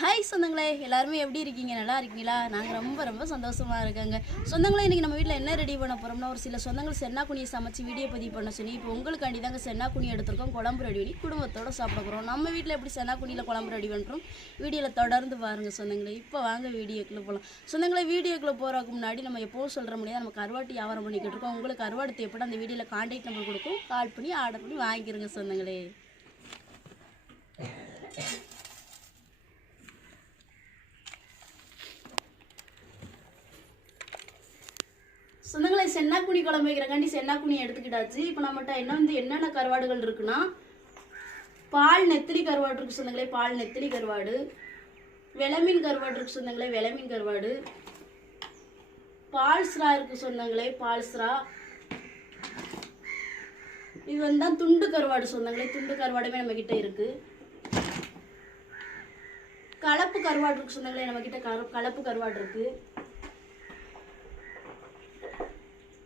Hi சொந்தங்களே, எல்லாருமே எப்படி இருக்கீங்க? நல்லா இருக்கீங்களா? நாங்கள் ரொம்ப ரொம்ப சந்தோஷமாக இருக்கோங்க. சொந்தங்களே, இன்றைக்கி நம்ம வீட்டில் என்ன ரெடி பண்ண போகிறோம்னா, ஒரு சில சொந்தங்கள் சென்னாக்குனியை சமைச்சு வீடியோ பதிவு பண்ண சொல்லி இப்போ உங்களுக்காண்டி தாங்க சென்னாக்குனி எடுத்துருக்கோம். குழம்பு ரெடி பண்ணி குடும்பத்தோடு சாப்பிட போகிறோம். நம்ம வீட்டில் எப்படி சென்னாக்குனியில் குழம்பு ரெடி பண்ணுறோம் வீடியோவில் தொடர்ந்து பாருங்கள் சொந்தங்களே. இப்போ வாங்க வீடியோக்குள்ளே போகலாம். சொந்தங்களே, வீடியோக்குள்ளே போகிறதுக்கு முன்னாடி நம்ம எப்போவும் சொல்கிற முடியாது, நம்ம கருவாட்டு வியாபாரம் பண்ணிக்கிட்டு இருக்கோம். உங்களுக்கு கருவாடு தேவைப்பட அந்த வீடியோவில் கான்டாக்ட் நம்பர் கொடுக்கும், கால் பண்ணி ஆர்டர் பண்ணி வாங்கிக்கிறங்க சொந்தங்களே. சொந்தங்களை சென்னாக்குனி குழம்பு வைக்கிறக்காண்டி சென்னாக்குனி எடுத்துக்கிட்டாச்சு. இப்போ நம்மகிட்ட என்னென்ன கருவாடுகள் இருக்குன்னா, பால் நெத்திலி கருவாடு இருக்கு சொந்தங்களே, பால் நெத்திலி கருவாடு. வெளமீன் கருவாடு இருக்கு சொந்தங்களே, வெளமீன் கருவாடு. பால் ஸ்ரா இருக்கு சொந்தங்களே, பால் ஸ்ரா. இது தான் துண்டு கருவாடு சொந்தங்களே, துண்டு கருவாடுமே நம்ம கிட்ட இருக்கு. கலப்பு கருவாடு இருக்கு சொந்தங்களே, நம்ம கிட்ட கலப்பு கருவாடு இருக்கு.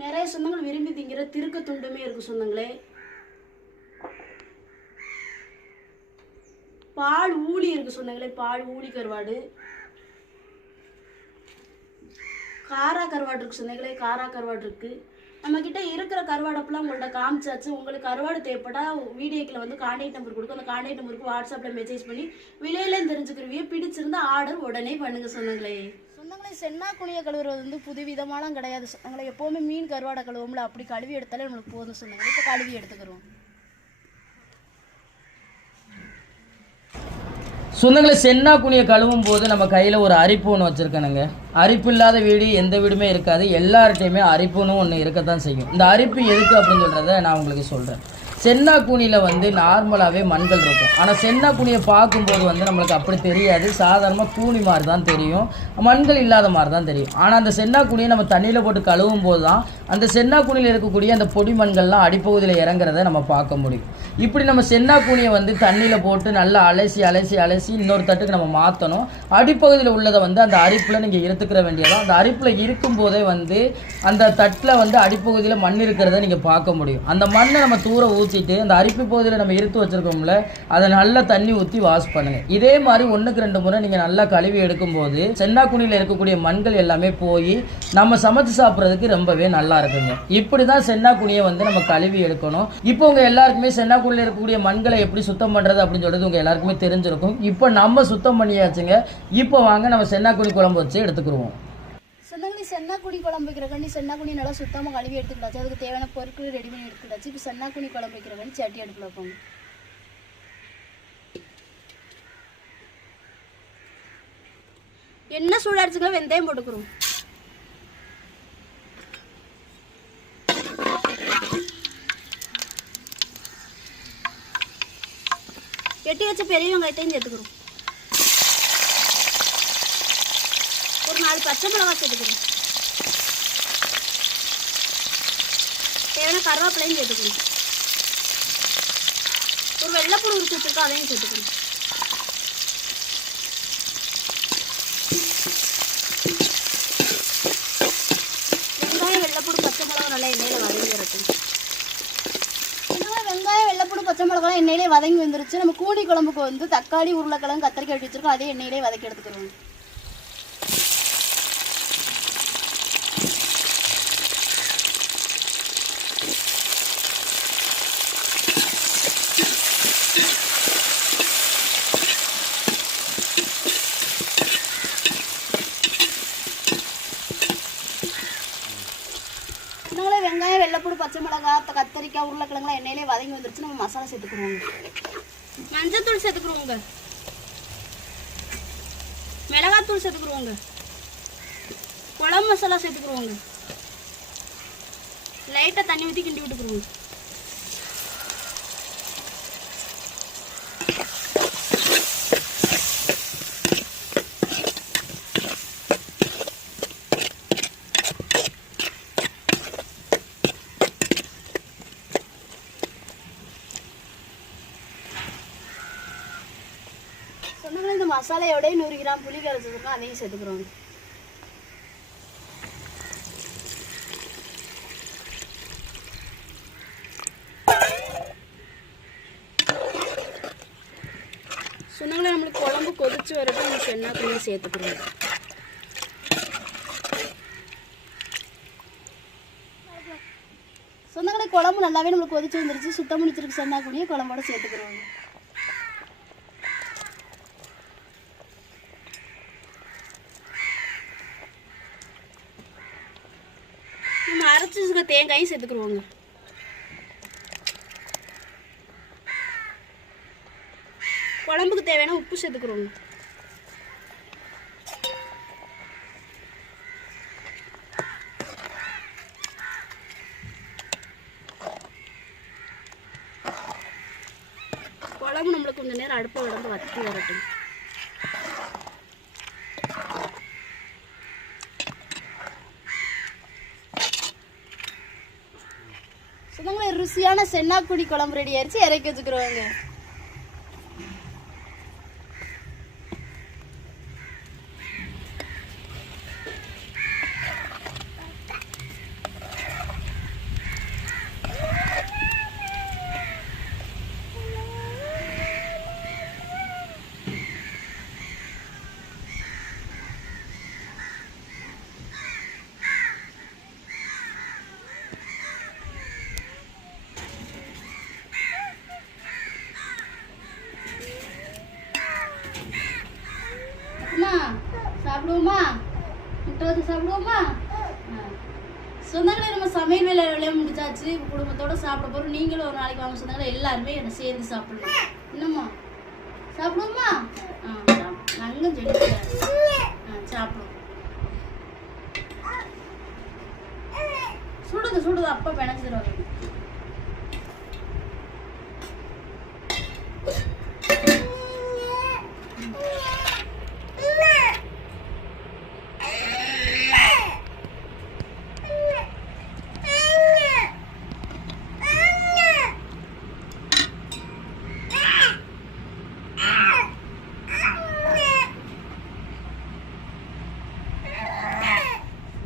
நிறைய சொந்தங்கள் விரும்பி திங்கிற திருக்க துண்டுமே இருக்கு சொந்தங்களே. பால் ஊளி இருக்கு சொந்தங்களே, பால் ஊளி கருவாடு. காரா கருவாடு இருக்கு சொந்தங்களே, காரா கருவாடு இருக்கு. நம்ம கிட்ட இருக்கிற கருவாடப்பெல்லாம் உங்கள்கிட்ட காமிச்சாச்சு. உங்களுக்கு கருவாடு தேவைப்பட்டா வீடியோக்கில் கான்டாக்ட் நம்பர் கொடுக்கும். அந்த கான்டாக்ட் நம்பருக்கு வாட்ஸ்அப்பில் மெசேஜ் பண்ணி விலையிலேருந்து தெரிஞ்சுக்கிறவிய பிடிச்சிருந்தா ஆர்டர் உடனே பண்ணுங்க சொந்தங்களே. சொந்தங்களை சென்னாக்குனியை கழுவுறது புதுவிதமாலாம் கிடையாது சொந்தங்களை. எப்போவுமே மீன் கருவாடை கழுவோம்ல, அப்படி கழுவி எடுத்தாலே நம்மளுக்கு போதும் சொந்தங்களை. இப்போ கழுவி எடுத்துக்கிறோம் சொந்தங்களை. சென்னாக்குனியை கழுவும் போது நம்ம கையில் ஒரு அரிப்பு ஒன்று வச்சுருக்கணுங்க. அரிப்பு இல்லாத வீடு எந்த வீடுமே இருக்காது. எல்லார்ட்டையுமே அரிப்புன்னு ஒன்று இருக்கத்தான் செய்யும். இந்த அரிப்பு எதுக்கு அப்படின்னு சொல்கிறத நான் உங்களுக்கு சொல்கிறேன். சென்னாக்குனியில் நார்மலாகவே மண்கள் இருக்கும். ஆனால் சென்னாக்குனியை பார்க்கும்போது நம்மளுக்கு அப்படி தெரியாது. சாதாரணமாக கூனி மாதிரி தான் தெரியும், மண்கள் இல்லாத மாதிரி தான் தெரியும். ஆனால் அந்த சென்னாக்குனியை நம்ம தண்ணியில் போட்டு கழுவும் போது தான் அந்த சென்னாக்குனியில் இருக்கக்கூடிய அந்த பொடி மண்கள்லாம் அடிப்பகுதியில் இறங்குறத நம்ம பார்க்க முடியும். இப்படி நம்ம சென்னாக்குனியை தண்ணியில் போட்டு நல்லா அலசி அலசி அலசி இன்னொரு தட்டுக்கு நம்ம மாற்றணும். அடிப்பகுதியில் உள்ளதை அந்த அரிப்பில் நீங்கள் எடுத்துக்கிற வேண்டியதான். அந்த அரிப்பில் இருக்கும்போதே அந்த தட்டில் அடிப்பகுதியில் மண் இருக்கிறத நீங்கள் பார்க்க முடியும். அந்த மண்ணை நம்ம தூர ஊற்றிட்டு அந்த அரிப்பு பகுதியில் நம்ம இருத்து வச்சுருக்கோம்ல, அதை நல்லா தண்ணி ஊற்றி வாஷ் பண்ணுங்கள். இதே மாதிரி 1க்கு 2 முறை நீங்கள் நல்லா கழுவி எடுக்கும்போது சென்னாக்குனியில் இருக்கக்கூடிய மண்கள் எல்லாமே போய் நம்ம சமைச்சு சாப்பிட்றதுக்கு ரொம்பவே நல்லா இருக்குங்க. இப்படி தான் சென்னாக்குனியை நம்ம கழுவி எடுக்கணும். இப்போ உங்கள் எல்லாருக்குமே சென்னாக்குனியில் இருக்கக்கூடிய மண்களை எப்படி சுத்தம் பண்ணுறது அப்படின்னு சொல்கிறது உங்கள் எல்லாருக்குமே தெரிஞ்சிருக்கும். இப்போ நம்ம சுத்தம் பண்ணியாச்சுங்க. இப்போ வாங்க நம்ம சென்னாக்குனி குழம்பு வச்சு எடுத்துக்கிடுவோம். சொந்தங்களே, சென்னாக்குனி குழம்பு வைக்கிறக்காண்டி சென்னாக்குனி நல்லா சுத்தமாக கழுவி எடுத்துக்கிட்டாச்சு. அதுக்கு தேவையான பொருட்கள் ரெடி பண்ணி எடுத்துக்கிட்டாச்சு. இப்போ சென்னாக்குனி குழம்பு வைக்கிறக்காண்டி சட்டி அடுப்பில் வைப்போங்க. எண்ணெய் சூடாச்சுங்க, வெந்தயம் போட்டுக்கிறோம். வெட்டி வச்ச பெரிய வெங்காயத்தையும் சேர்த்துக்கிறோம். ஒரு 4 பச்சை மிளகாய் சேர்த்துக்கிறோம். தேவையான கருவேப்பிலையும் சேர்த்துக்கணும். ஒரு வெள்ளைப்பூடு உரிச்சு வச்சிருக்கோம், அதையும் சேர்த்துக்கணும். வெங்காயம் வெள்ளைப்பூடு பச்சை மிளகாய் நல்லா எண்ணெயில் வதங்கி வரட்டும். வெங்காயம் வெள்ளைப்பூடு பச்சை மிளகாய் எண்ணெயிலே வதங்கி வந்துருச்சு. நம்ம கூனி குழம்புக்கு தக்காளி உருளைக்கிழங்கு கத்திரிக்காய் வெட்டி வச்சிருக்கோம், அதே எண்ணெயிலே வதக்கி எடுத்துக்கிறோம். வெங்காயம் வெள்ளைப்பூடு பச்சை மிளகாய் கத்திரிக்காய் உருளைக்கிழங்குலாம் எண்ணெயிலே வதங்கி வந்துருச்சு. நம்ம மசாலா சேர்த்துக்குருவோங்க. மஞ்சத்தூள் சேர்த்துக்குருவோங்க, மிளகாத்தூள் சேர்த்துக்குருவோங்க, குழம்பு மசாலா சேர்த்துக்குருவோங்க. லைட்டாக தண்ணி ஊற்றி கிண்டி விட்டுக்குருவோங்க. சொன்னாங்களே, இந்த மசாலையோட 100 கிராம் புளி கரைச்சிருக்கோம், அதையும் சேர்த்துக்கிறோம். சொன்னாங்களே நம்மளுக்கு குழம்பு கொதிச்சு கொதிச்சு வரப்போ நம்ம சென்னா குனியை சேர்த்துக்கிறோம். சொந்தங்களே குழம்பு நல்லாவே நம்மளுக்கு கொதிச்சு வந்துருச்சு. சுத்தம் பண்ணி வச்சிருக்க சென்னா குனியை குழம்போட சேர்த்துக்கிறோம். நம்ம அரைச்சி வச்சுக்க தேங்காயும் சேர்த்துக்குருவோங்க. குழம்புக்கு தேவையான உப்பு சேர்த்துக்குறோங்க. குழம்பு நம்மளுக்கு கொஞ்சம் நேரம் அடுப்பை விடந்து வத்தி வரட்டும். சொந்தங்களே ருசியான சென்னாக்குடி குழம்பு ரெடி ஆயிடுச்சு. இறக்கி வச்சுக்கிறோங்க. சாப்பிடுவோமா? முட்டை வச்சு சாப்பிடுவோமா? சொந்தங்களே நம்ம சமையல் வேலையை முடிச்சாச்சு. குடும்பத்தோட சாப்பிட போகிறோம். நீங்களும் ஒரு நாளைக்கு வாங்க சொந்தங்களே. எல்லாருமே என்னை சேர்ந்து சாப்பிடலாம். என்னம்மா சாப்பிடுவோமா? நங்கும் செடி சாப்பிடுவோம். சுடுது சுடுது அப்பா பிணைச்சிடுவாங்க.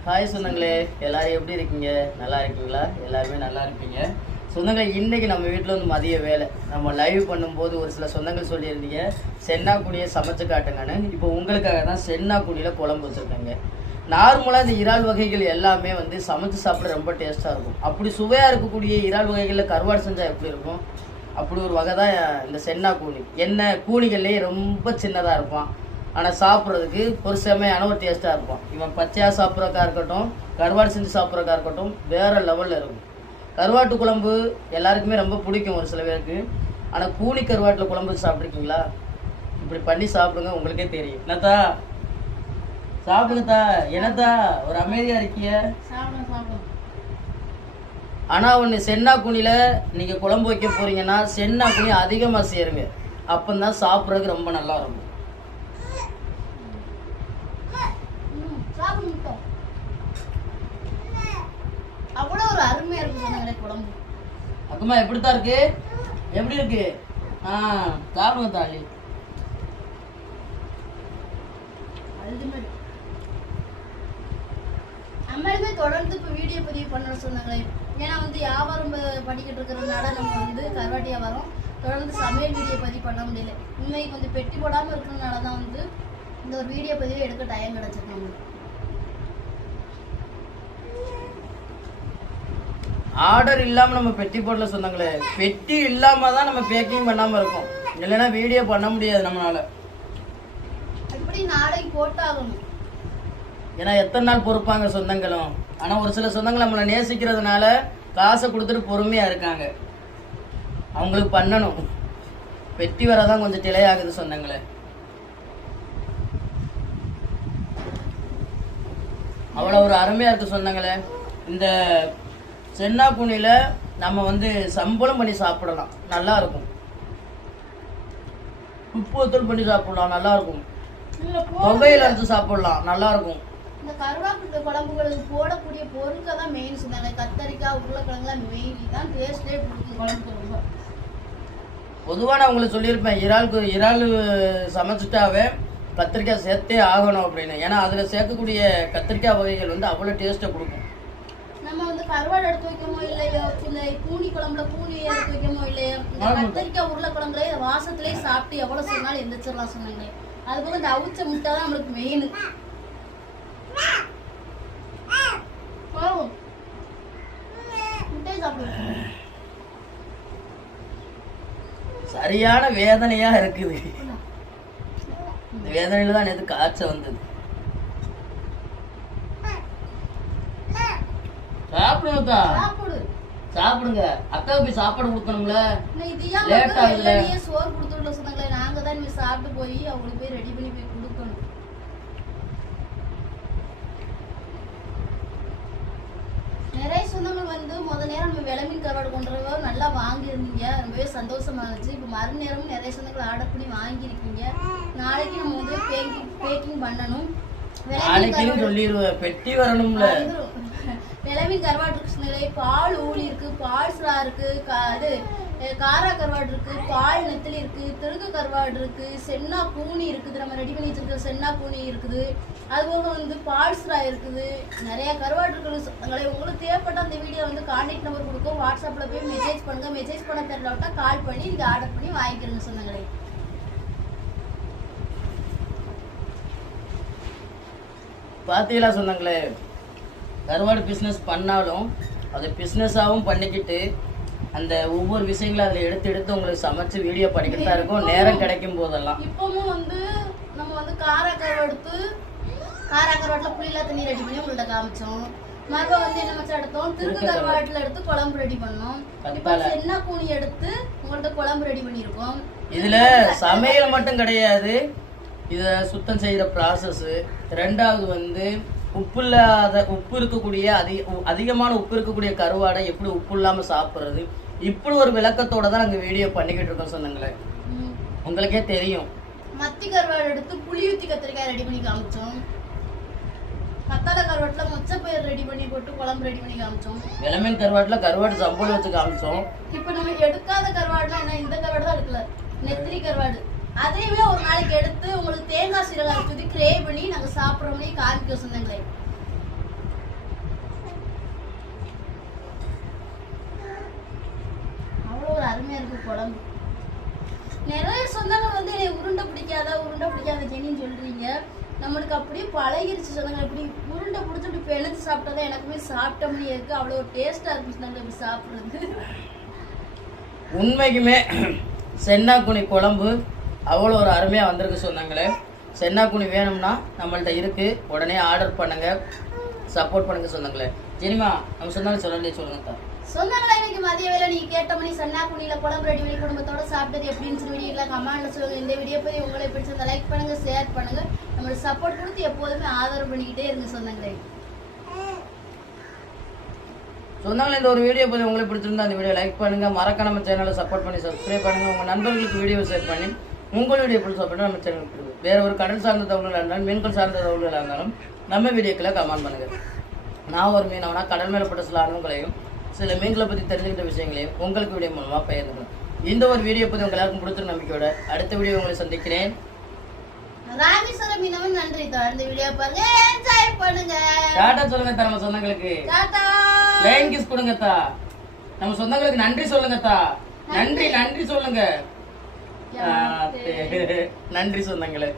ஹாய் சொந்தங்களே, எல்லாரும் எப்படி இருக்கீங்க? நல்லா இருக்கீங்களா? எல்லாருமே நல்லா இருப்பீங்க. சொந்தங்கள், இன்றைக்கி நம்ம வீட்டில் வந்து மதிய வேலை நம்ம லைவ் பண்ணும்போது ஒரு சில சொந்தங்கள் சொல்லியிருந்தீங்க சென்னாக்குடியை சமைச்சு காட்டுங்கன்னு. இப்போ உங்களுக்காக தான் சென்னாக்குடியில் குழம்பு வச்சுருக்கேங்க. நார்மலாக இந்த இறால் வகைகள் எல்லாமே வந்து சமைச்சு சாப்பிட ரொம்ப டேஸ்ட்டாக இருக்கும். அப்படி சுவையாக இருக்கக்கூடிய இறால் வகைகளில் கருவாடு செஞ்சால் எப்படி இருக்கும், அப்படி ஒரு வகை தான் இந்த சென்னாக்கூனி. என்ன கூனிகள்லேயே ரொம்ப சின்னதாக இருப்பான், ஆனால் சாப்பிட்றதுக்கு ஒரு செம்மையான ஒரு டேஸ்ட்டாக இருக்கும். இவன் பச்சையாக சாப்பிட்றக்கா இருக்கட்டும், கருவாடு செஞ்சு சாப்பிட்றக்கா இருக்கட்டும், வேறு லெவலில் இருக்கும். கருவாட்டு குழம்பு எல்லாருக்குமே ரொம்ப பிடிக்கும் ஒரு சில பேருக்கு. ஆனால் கூனி கருவாட்டில் குழம்பு சாப்பிட்ருக்கீங்களா? இப்படி பண்ணி சாப்பிடுங்க, உங்களுக்கே தெரியும். என்னத்தா சாப்பிடுங்கத்தா, என்னத்தா ஒரு அமைதியாக இருக்கிய? ஆனால் ஒன்று, சென்னாக்குனியில் நீங்கள் குழம்பு வைக்க போகிறீங்கன்னா சென்னாக்குனி அதிகமாக சேருங்க. அப்போ தான் சாப்பிட்றதுக்கு ரொம்ப நல்லா இருக்கும். அவ்வளோ ஒரு அருமையா இருக்கு சொன்னாங்களே குழம்பு. அக்கம்மா எப்படித்தான் இருக்கு? எப்படி இருக்கு? சாப்பிடுங்க தாலி. நம்மளுமே தொடர்ந்து இப்போ வீடியோ பதிவு பண்ண சொன்னாங்களே. ஏன்னா வந்து வியாபாரம் பண்ணிக்கிட்டு இருக்கிறதுனால நம்ம வந்து கருவாட்டி வியாபாரம் தொடர்ந்து சமையல் வீடியோ பதிவு பண்ண முடியல. உண்மைக்கு வந்து பெட்டி போடாமல் இருக்கிறதுனால தான் வந்து இந்த ஒரு வீடியோ பதிவு எடுக்க டைம் கிடச்சிருக்காங்க. ஆர்டர் இல்லாமல் நம்ம பெட்டி போடல சொன்னாங்களே. பெட்டி இல்லாமல் தான் நம்ம பேக்கிங் பண்ணாமல் இருக்கோம். இல்லைன்னா வீடியோ பண்ண முடியாது நம்மளால. அப்படி நாளைக்கு போட்டாகணும். ஏன்னா எத்தனை நாள் பொறுப்பாங்க சொந்தங்களும். ஆனால் ஒரு சில சொந்தங்கள் நம்மளை நேசிக்கிறதுனால காசை கொடுத்துட்டு பொறுமையாக இருக்காங்க. அவங்களுக்கு பண்ணணும். பெட்டி வரதான் கொஞ்சம் டிலே ஆகுது சொந்தங்களே. அவ்வளோ ஒரு அருமையாக இருக்குது சொந்தங்களே. இந்த சென்னாக்குனியில் நம்ம வந்து சம்பளம் பண்ணி சாப்பிடலாம், நல்லா இருக்கும். உப்பு வத்தல் பண்ணி சாப்பிடலாம், நல்லா இருக்கும். தொகையில் அரைச்சு சாப்பிடலாம், நல்லா இருக்கும். இந்த கருவாட்டு குழம்புகளுக்கு போடக்கூடிய பொருட்கள் தான் மெயின் சொன்னாங்க. கத்தரிக்காய், உருளைக்கிழங்குலாம் மெயின் தான் டேஸ்டே பிடிக்கும் குழம்புக்கு ரொம்ப. பொதுவாக நான் உங்களுக்கு சொல்லியிருப்பேன், இறால் சமைச்சிட்டாவே கத்திரிக்காய் சேர்த்தே ஆகணும் அப்படின்னு. ஏன்னா அதில் சேர்க்கக்கூடிய கத்திரிக்காய் வகைகள் வந்து அவ்வளோ டேஸ்ட்டை கொடுக்கும். நம்ம வந்து கருவாடு எடுத்து வைக்கமோ இல்லையோ, இந்த பூனி குழம்புல பூனி எடுத்து வைக்கமோ இல்லையோ, இந்த கத்திரிக்காய் உருளைக்கிழங்குல வாசத்துலேயே சாப்பிட்டு எவ்வளோ சொன்னாலும் எந்திரிச்சிடலாம் சொன்னாங்க. அது போக இந்த அவிச்ச முட்டை தான் நம்மளுக்கு மெயின். முட்டை சாப்பிடுவோம். சரியான வேதனையா இருக்குது. இந்த வேதனையில தான் நேற்று காய்ச்சல் வந்தது. சாப்பிடுங்கக்கா, சாப்பிடுங்க. அக்காவுக்கு போய் சாப்பாடு கொடுக்கணும்ல, லேட் ஆகுதுல. சோறு கொடுத்துள்ள சொன்னாங்களே, நாங்க தான் இனிமே சாப்பிட்டு போய் அவங்களுக்கு போய் ரெடி பண்ணி போய் கொடுக்கணும். நிறைய சொந்தங்கள் வந்து முத நேரம் நம்ம விளமீன் கருவாடு கொண்டு நல்லா வாங்கியிருந்தீங்க, ரொம்பவே சந்தோஷமா இருந்துச்சு. இப்போ மறுநேரமும் நிறைய சொந்தங்கள் ஆர்டர் பண்ணி வாங்கியிருக்கீங்க. நாளைக்கு நம்ம வந்து பேக்கிங் பண்ணணும். பெட்டி வரணும்ல. நிலவின் கருவாடு இருக்கு, பால் ஊழி இருக்கு, பால் சுறா இருக்கு, அது காரா கருவாடு இருக்கு, பால் நெத்திலி இருக்கு, திருகு கருவாடு இருக்கு, சென்னா பூனி இருக்குது, நம்ம ரெடி பண்ணி வச்சிருக்க சென்னா பூனி இருக்குது, அதுபோக வந்து பால் சுறா இருக்குது, நிறைய கருவாடு இருக்குது. உங்களுக்கு தேவைப்பட்ட அந்த வீடியோ வந்து கான்டாக்ட் நம்பர் கொடுக்கும், வாட்ஸ்அப்ல போய் மெசேஜ் பண்ணுங்க. மெசேஜ் பண்ண தெரியலட்டா கால் பண்ணி நீங்க ஆர்டர் பண்ணி வாங்கிக்கிறேங்க சொந்தங்களே. பாத்தீங்களா சொன்னாங்களே, கருவாடு பிஸ்னஸ் பண்ணாலும் அது பிஸ்னஸாகவும் பண்ணிக்கிட்டு அந்த ஒவ்வொரு விஷயங்களும் அதில் எடுத்து எடுத்து உங்களுக்கு சமைச்சு வீடியோ பண்ணிக்கிட்டு தான் இருக்கும் நேரம் கிடைக்கும் போதெல்லாம். இப்பவும் வந்து நம்ம வந்து காரா கருவாட்டில் புளியில தண்ணி ரெடி பண்ணி உங்கள்ட்ட காமிச்சோம். மறுப வந்து என்ன மச்சா எடுத்தோம், திருக்கு கருவாட்டில் எடுத்து குழம்பு ரெடி பண்ணோம். இப்போ என்ன கூனி எடுத்து உங்கள்ட்ட குழம்பு ரெடி பண்ணியிருக்கோம். இதுல சமையல் மட்டும் கிடையாது, இதை சுத்தம் செய்யற ப்ராசஸ். ரெண்டாவது வந்து உப்பு இருக்கக்கூடிய அதிகமான உப்பு இருக்கக்கூடிய கருவாடை எப்படி உப்பு இல்லாம சாப்பிடுறது, இப்படி ஒரு விளக்கத்தோட தான் நாங்க வீடியோ பண்ணிக்கிட்டு இருக்கோம் சொன்னாங்களே. உங்களுக்கே தெரியும், மத்தி கருவாடு எடுத்து புளி ஊத்தி கத்திரிக்காய் ரெடி பண்ணி காமிச்சோம். கத்தாழை கருவாட்டுல மொச்சப்பயிர் ரெடி பண்ணி போட்டு குழம்பு ரெடி பண்ணி காமிச்சோம். இளமீன் கருவாட்டுல கருவாடு சம்பளம் வச்சு காமிச்சோம். இப்ப நம்ம எடுக்காத கருவாடுனா என்ன, இந்த கருவாடு தான் எடுக்கல, நெத்திலி கருவாடு. அதையுமே ஒரு நாளைக்கு எடுத்து உங்களுக்கு தேங்காய் சீரகம் அரைச்சி கிரேவ் பண்ணி நாங்க சாப்பிட்ற மாதிரி காமிக்க சொந்தங்களே. அவ்வளோ ஒரு அருமையா இருக்கு குழம்பு. நிறைய சொந்தங்கள் வந்து உருண்டை பிடிக்காத ஜெனின்னு சொல்றீங்க. நம்மளுக்கு அப்படியே பழகிருச்சு சொந்தங்கள். இப்படி உருண்டை பிடிச்சி இப்படி பிணைச்சு சாப்பிட்டாதான் எனக்குமே சாப்பிட்ட மாதிரியே இருக்கு. அவ்வளோ ஒரு டேஸ்டா இருக்கு சொந்தங்கள் இப்படி சாப்பிட்றது. உண்மைக்குமே சென்னாக்குனி குழம்பு அவ்வளோ ஒரு அருமையாக வந்திருக்கு சொன்னாங்களே. சென்னாக்குனி வேணும்னா நம்மள்ட்ட இருக்கு, உடனே ஆர்டர் பண்ணுங்க, சப்போர்ட் பண்ணுங்க சொன்னாங்களே. சரிமா, நம்ம சொன்னாலும் சொல்லலையே சொல்லுங்க. சொன்னாங்களா இன்னைக்கு மதிய வேலை நீங்க கேட்ட மணி சென்னாக்குனியில குழம்பு ரெடி பண்ணி குடும்பத்தோட சாப்பிட்டது எப்படின்னு சொல்லி வீடியோல கமெண்ட்ல சொல்லுங்க. இந்த வீடியோ பத்தி உங்களை பிடிச்சிருந்தா லைக் பண்ணுங்க, ஷேர் பண்ணுங்க, நம்மளுக்கு சப்போர்ட் கொடுத்து எப்போதுமே ஆதரவு பண்ணிக்கிட்டே இருங்க சொன்னாங்களே. சொன்னாங்களே, இந்த ஒரு வீடியோ பற்றி உங்களுக்கு பிடிச்சிருந்தா அந்த வீடியோ லைக் பண்ணுங்க, மறக்காம நம்ம சேனலை சப்போர்ட் பண்ணி சப்ஸ்கிரைப் பண்ணுங்க, உங்க நண்பர்களுக்கு வீடியோ ஷேர் பண்ணி உங்களுடைய பிடிச்ச சப்போர்ட் நம்ம சேனலுக்கு கொடுங்க. வேற ஒரு கடல் சார்ந்த தகவல்களாக இருந்தாலும் மீன்கள் சார்ந்த தகவல்களாக இருந்தாலும் நம்ம வீடியோக்களை கமெண்ட் பண்ணுங்க. நான் ஒரு மீனவனா கடல் மேலே பட்ட சில அனுபவங்களையும் சில மீன்களை பற்றி தெரிஞ்சுக்கிட்ட விஷயங்களையும் உங்களுக்கு வீடியோ மூலமாக பகிர்ந்துக்கிறேன். இந்த ஒரு வீடியோ பற்றி உங்க எல்லாருக்கும் பிடிச்ச நம்பிக்கையோட அடுத்த வீடியோ உங்களை சந்திக்கிறேன். ராமேஸ்வரம் மீனவன் நன்றி. தொடர்ந்து வீடியோ பாருங்க, என்ஜாய் பண்ணுங்க. டாடா சொல்லுங்க தா, நம்ம சொந்தங்களுக்கு டாடா லைன் கிஸ் கொடுங்க தா. நம்ம சொந்தங்களுக்கு நன்றி சொல்லுங்க தா. நன்றி சொல்லுங்க. நன்றி சொந்தங்களே.